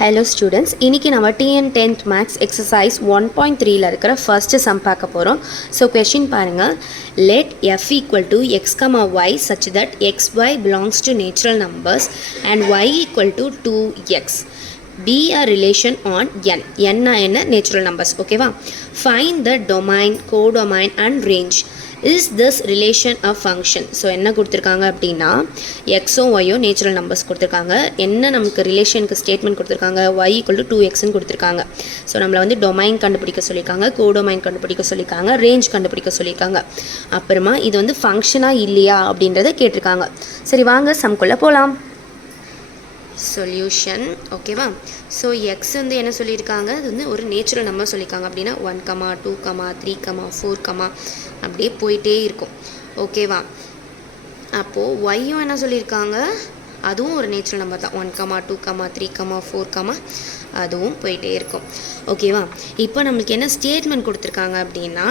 Hello students, இன்னைக்கு நம்ம TN 10th Maths exercise 1.3ல இருக்கிற first sum பார்க்க போறோம். So question பாருங்க. Let f equal to x, y such that xy belongs to natural numbers and y equal to 2x. Be a relation on n. n என்ன natural numbers. ஓகேவா? Find the domain, codomain and range. Is this relation a function? So என்ன கொடுத்துருக்காங்க அப்படின்னா Exo ஒய்யோ natural numbers கொடுத்துருக்காங்க. என்ன நமக்கு ரிலேஷனுக்கு statement கொடுத்துருக்காங்க, y equal to 2xன்னு கொடுத்துருக்காங்க. ஸோ நம்மளை வந்து டொமைன் கண்டுபிடிக்க சொல்லியிருக்காங்க, கோடொமைன் கண்டுபிடிக்க சொல்லியிருக்காங்க, ரேஞ்ச் கண்டுபிடிக்க சொல்லியிருக்காங்க. அப்புறமா இது வந்து ஃபங்க்ஷனாக இல்லையா அப்படின்றத கேட்டிருக்காங்க. சரி வாங்க சம்குள்ளே போகலாம். சொல்யூஷன் ஓகேவா. ஸோ எக்ஸ் வந்து என்ன சொல்லியிருக்காங்க, அது வந்து ஒரு நேச்சுரல் நம்பர் சொல்லியிருக்காங்க. அப்படின்னா 1, 2, 3, 4 அப்படியே போயிட்டே இருக்கும். ஓகேவா. அப்போது ஒய்யும் என்ன சொல்லியிருக்காங்க, அதுவும் ஒரு நேச்சுரல் நம்பர் தான். 1, 2, 3, 4 அதுவும் போயிட்டே இருக்கும். ஓகேவா. இப்போ நம்மளுக்கு என்ன ஸ்டேட்மெண்ட் கொடுத்துருக்காங்க அப்படின்னா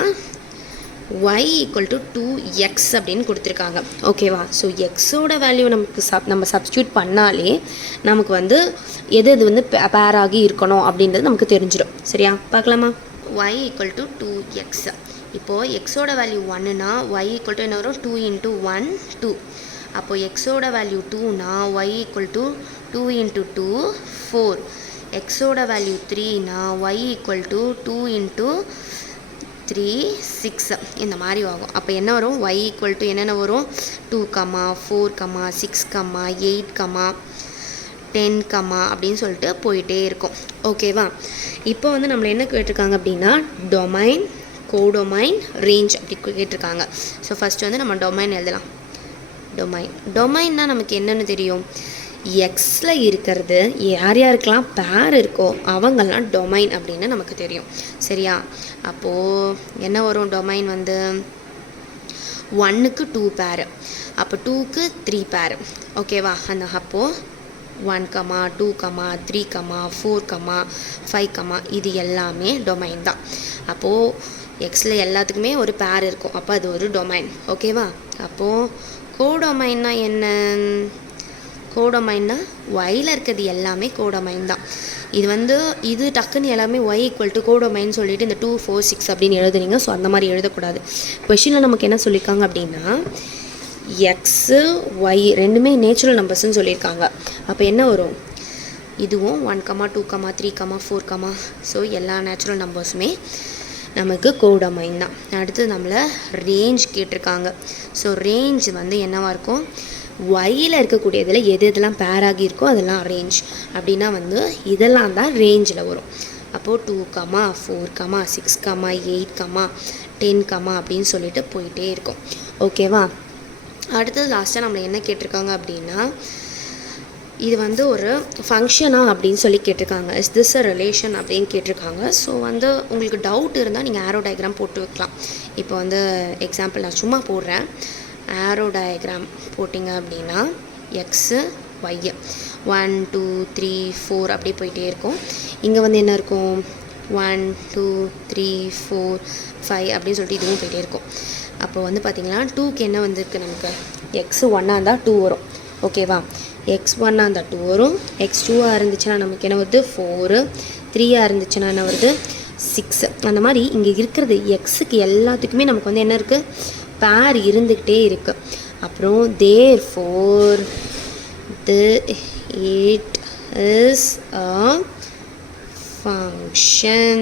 y ஈக்குவல் டு 2x அப்படின்னு கொடுத்துருக்காங்க. ஓகேவா. ஸோ எக்ஸோட வேல்யூ நமக்கு நம்ம சப்ஸ்டியூட் பண்ணாலே நமக்கு வந்து எது எது வந்து பேர் ஆகி இருக்கணும் அப்படின்றது நமக்கு தெரிஞ்சிடும். சரியா, பார்க்கலாமா. y equal to 2x. இப்போது எக்ஸோட வேல்யூ 1னா y ஈக்குவல் டு என்ன வரும், 2 × 1 2. அப்போது எக்ஸோட வேல்யூ 2னா y ஈக்குவல் டு 2 × 2 4. எக்ஸோட வேல்யூ 3னா y ஈக்குவல் டு 2 × 3 6 இந்த மாதிரி ஆகும். அப்போ என்ன வரும், y ஈக்குவல் டு என்னென்ன வரும், 2, 4, 6, 8, 10 அப்படின்னு சொல்லிட்டு போயிட்டே இருக்கும். ஓகேவா. இப்போ வந்து நம்மளை என்ன கேட்டிருக்காங்க அப்படின்னா டொமைன், கோடொமைன், ரேஞ்ச் அப்படி கேட்டிருக்காங்க. ஸோ ஃபஸ்ட்டு வந்து நம்ம டொமைன் எழுதலாம். டொமைன்னா நமக்கு என்னென்னு தெரியும், எக்ஸில் இருக்கிறது யார் யாருக்கெல்லாம் பேர் இருக்கோ அவங்கெல்லாம் டொமைன் அப்படின்னு நமக்கு தெரியும். சரியா. அப்போது என்ன வரும், டொமைன் வந்து 1க்கு 2 பேர், அப்போ 2க்கு 3 பேர். ஓகேவா. அப்போது 1, 2, 3, 4, 5 இது எல்லாமே டொமைன் தான். அப்போது எக்ஸில் எல்லாத்துக்குமே ஒரு பேர் இருக்கும், அப்போ அது ஒரு டொமைன். ஓகேவா. அப்போது கோடொமைன்னா என்ன, கோடொமைன்னா ஒயில் இருக்கிறது எல்லாமே கோடொமைன் தான். இது வந்து இது டக்குன்னு எல்லாமே y ஈக்குவல் டு கோடொமைன் சொல்லிட்டு இந்த 2, 4, 6 அப்படின்னு எழுதுனீங்க. ஸோ அந்த மாதிரி எழுதக்கூடாது. கொஷினில் நமக்கு என்ன சொல்லியிருக்காங்க அப்படின்னா எக்ஸு ஒய் ரெண்டுமே நேச்சுரல் நம்பர்ஸ்ன்னு சொல்லியிருக்காங்க. அப்போ என்ன வரும், இதுவும் 1, 2, 3, 4 ஸோ எல்லா நேச்சுரல் நம்பர்ஸுமே நமக்கு கோடொமைன் தான். அடுத்து நம்மளை ரேஞ்ச் கேட்டிருக்காங்க. ஸோ ரேஞ்ச் வந்து என்னவாக இருக்கும், ஒயில் இருக்கக்கூடியதில் எது எதெல்லாம் பேராகி இருக்கோ அதெல்லாம் ரேஞ்ச். அப்படின்னா வந்து இதெல்லாம் தான் ரேஞ்சில் வரும். அப்போது 2, 4, 6, 8, 10 அப்படின்னு சொல்லிட்டு போயிட்டே இருக்கும். ஓகேவா. அடுத்தது லாஸ்ட்டாக நம்மளை என்ன கேட்டிருக்காங்க அப்படின்னா இது வந்து ஒரு ஃபங்க்ஷனா அப்படின்னு சொல்லி கேட்டிருக்காங்க. இஸ் திஸ் அ ரிலேஷன் அப்படின்னு கேட்டிருக்காங்க. ஸோ வந்து உங்களுக்கு டவுட் இருந்தால் நீங்கள் ஆரோ டயக்ராம் போட்டு வைக்கலாம். இப்போ வந்து எக்ஸாம்பிள் நான் சும்மா போடுறேன். ஆரோ டயக்ராம் போட்டிங்க அப்படின்னா எக்ஸு ஒய் 1, 2, 3, 4 அப்படியே போயிட்டே இருக்கும். இங்கே வந்து என்ன இருக்கும், 1, 2, 3, 4, 5 அப்படின்னு சொல்லிட்டு இதுவும் போயிட்டே இருக்கும். அப்போ வந்து பார்த்திங்கன்னா 2க்கு என்ன வந்திருக்கு, நமக்கு எக்ஸு 1ஆக இருந்தால் 2 வரும். ஓகேவா. எக்ஸ் 1ஆக இருந்தால் 2 வரும். எக்ஸ் 2ஆக இருந்துச்சுன்னா நமக்கு என்ன வருது 4, 3ஆக இருந்துச்சுன்னா என்ன வருது 6. அந்த மாதிரி இங்கே இருக்கிறது எக்ஸுக்கு எல்லாத்துக்குமே நமக்கு வந்து என்ன இருக்குது, பேர் இருந்துக்கிட்டே இருக்குது. அப்புறம் therefore it is a function.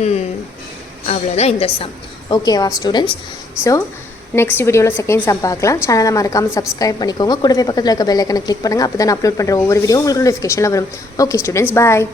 அவ்வளோதான் இந்த சம். ஓகேவா ஸ்டூடெண்ட்ஸ். ஸோ நெக்ஸ்ட் வீடியோவில் செகண்ட் சம் பார்க்கலாம். சேனலை மறக்காமல் சப்ஸ்கிரைப் பண்ணிக்கோங்க. கூடவே பக்கத்தில் இருக்க பெல் ஐக்கனை கிளிக் பண்ணுங்கள். அப்போ தான் அப்லோட் பண்ணுற ஒவ்வொரு வீடியோ உங்களுக்கு நோட்டிஃபிகேஷனில் வரும். ஓகே ஸ்டூடெண்ட்ஸ், பாய்.